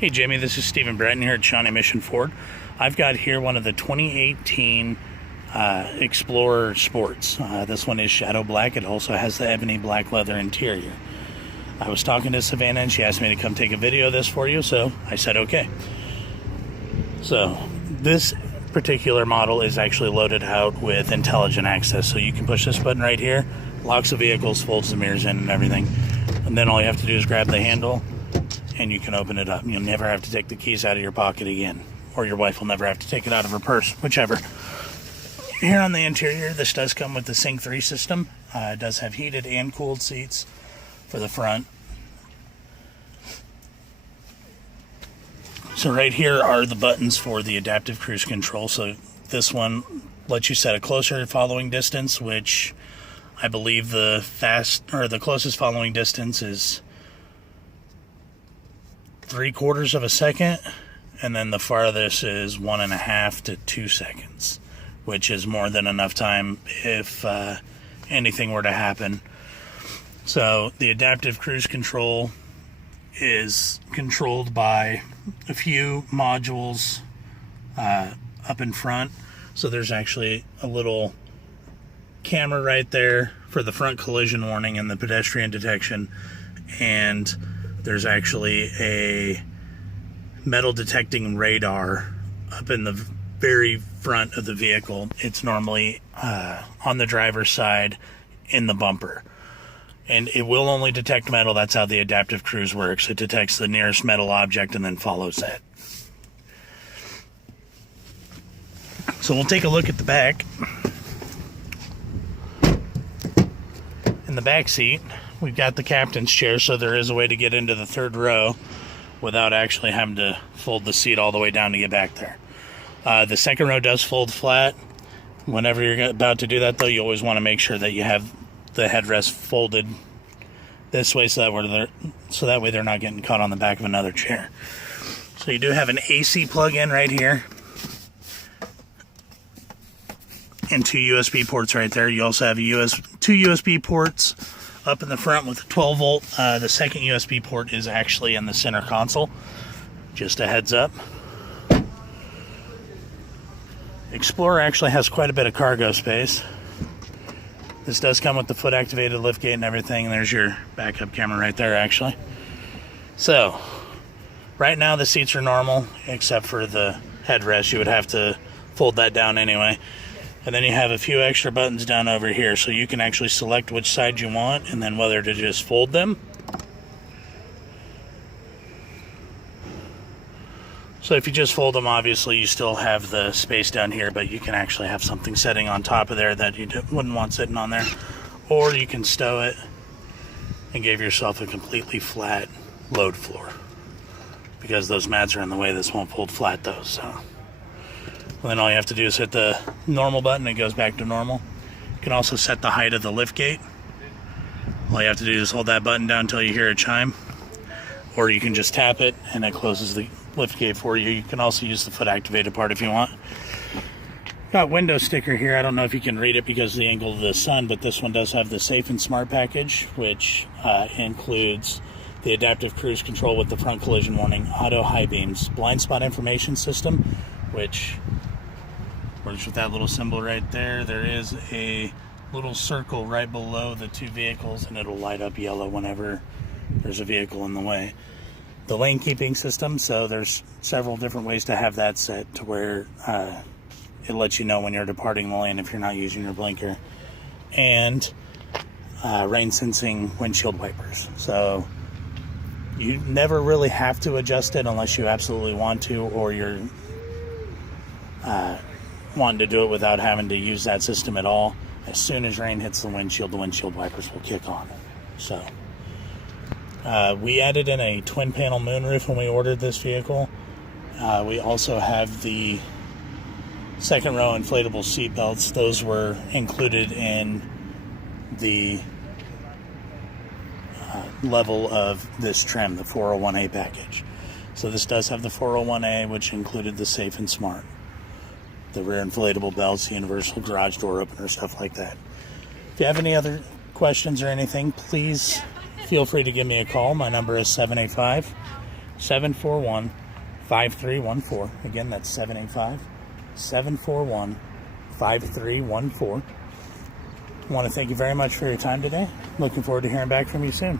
Hey Jimmy, this is Stephen Breton here at Shawnee Mission Ford. I've got here one of the 2018 Explorer Sports. This one is shadow black. It also has the ebony black leather interior. I was talking to Savannah and she asked me to come take a video of this for you, so I said okay. So this particular model is actually loaded out with intelligent access. So you can push this button right here, locks the vehicles, folds the mirrors in and everything. And then all you have to do is grab the handle and you can open it up. You'll never have to take the keys out of your pocket again, or your wife will never have to take it out of her purse, whichever. Here on the interior, this does come with the Sync 3 system. It does have heated and cooled seats for the front. So right here are the buttons for the adaptive cruise control. So this one lets you set a closer following distance, which I believe the closest following distance is 3/4 of a second, and then the farthest is 1.5 to 2 seconds, which is more than enough time if anything were to happen. So the adaptive cruise control is controlled by a few modules up in front. So there's actually a little camera right there for the front collision warning and the pedestrian detection, and there's actually a metal detecting radar up in the very front of the vehicle. It's normally on the driver's side in the bumper. And it will only detect metal. That's how the adaptive cruise works. It detects the nearest metal object and then follows that. So we'll take a look at the back. In the back seat, we've got the captain's chair, so there is a way to get into the third row without actually having to fold the seat all the way down to get back there. The second row does fold flat. Whenever you're about to do that, though, you always want to make sure that you have the headrest folded this way, so that way they're not getting caught on the back of another chair. So you do have an AC plug-in right here and two USB ports right there. You also have two USB ports up in the front with a 12 volt. The second USB port is actually in the center console. Just a heads up. Explorer actually has quite a bit of cargo space. This does come with the foot activated lift gate and everything. There's your backup camera right there actually. So right now the seats are normal except for the headrest. You would have to fold that down anyway. And then you have a few extra buttons down over here, so you can actually select which side you want and then whether to just fold them. So if you just fold them, obviously you still have the space down here, but you can actually have something sitting on top of there that you wouldn't want sitting on there. Or you can stow it and give yourself a completely flat load floor. Because those mats are in the way, this won't fold flat though, so. And then all you have to do is hit the normal button, it goes back to normal. You can also set the height of the lift gate. All you have to do is hold that button down until you hear a chime. Or you can just tap it and it closes the lift gate for you. You can also use the foot activated part if you want. Got window sticker here. I don't know if you can read it because of the angle of the sun, but this one does have the Safe and Smart package, which includes the adaptive cruise control with the front collision warning, auto high beams, blind spot information system, which works with that little symbol right there. There is a little circle right below the two vehicles and it'll light up yellow whenever there's a vehicle in the way. The lane keeping system, so there's several different ways to have that set to where it lets you know when you're departing the lane if you're not using your blinker. And rain sensing windshield wipers. So you never really have to adjust it unless you absolutely want to, or you're wanting to do it without having to use that system at all. As soon as rain hits the windshield wipers will kick on. So we added in a twin panel moonroof when we ordered this vehicle. We also have the second row inflatable seat belts. Those were included in the level of this trim, the 401A package. So this does have the 401A, which included the Safe and Smart, the rear inflatable belts, the universal garage door opener, stuff like that. If you have any other questions or anything, please feel free to give me a call. My number is 785-741-5314. Again, that's 785-741-5314. I want to thank you very much for your time today. Looking forward to hearing back from you soon.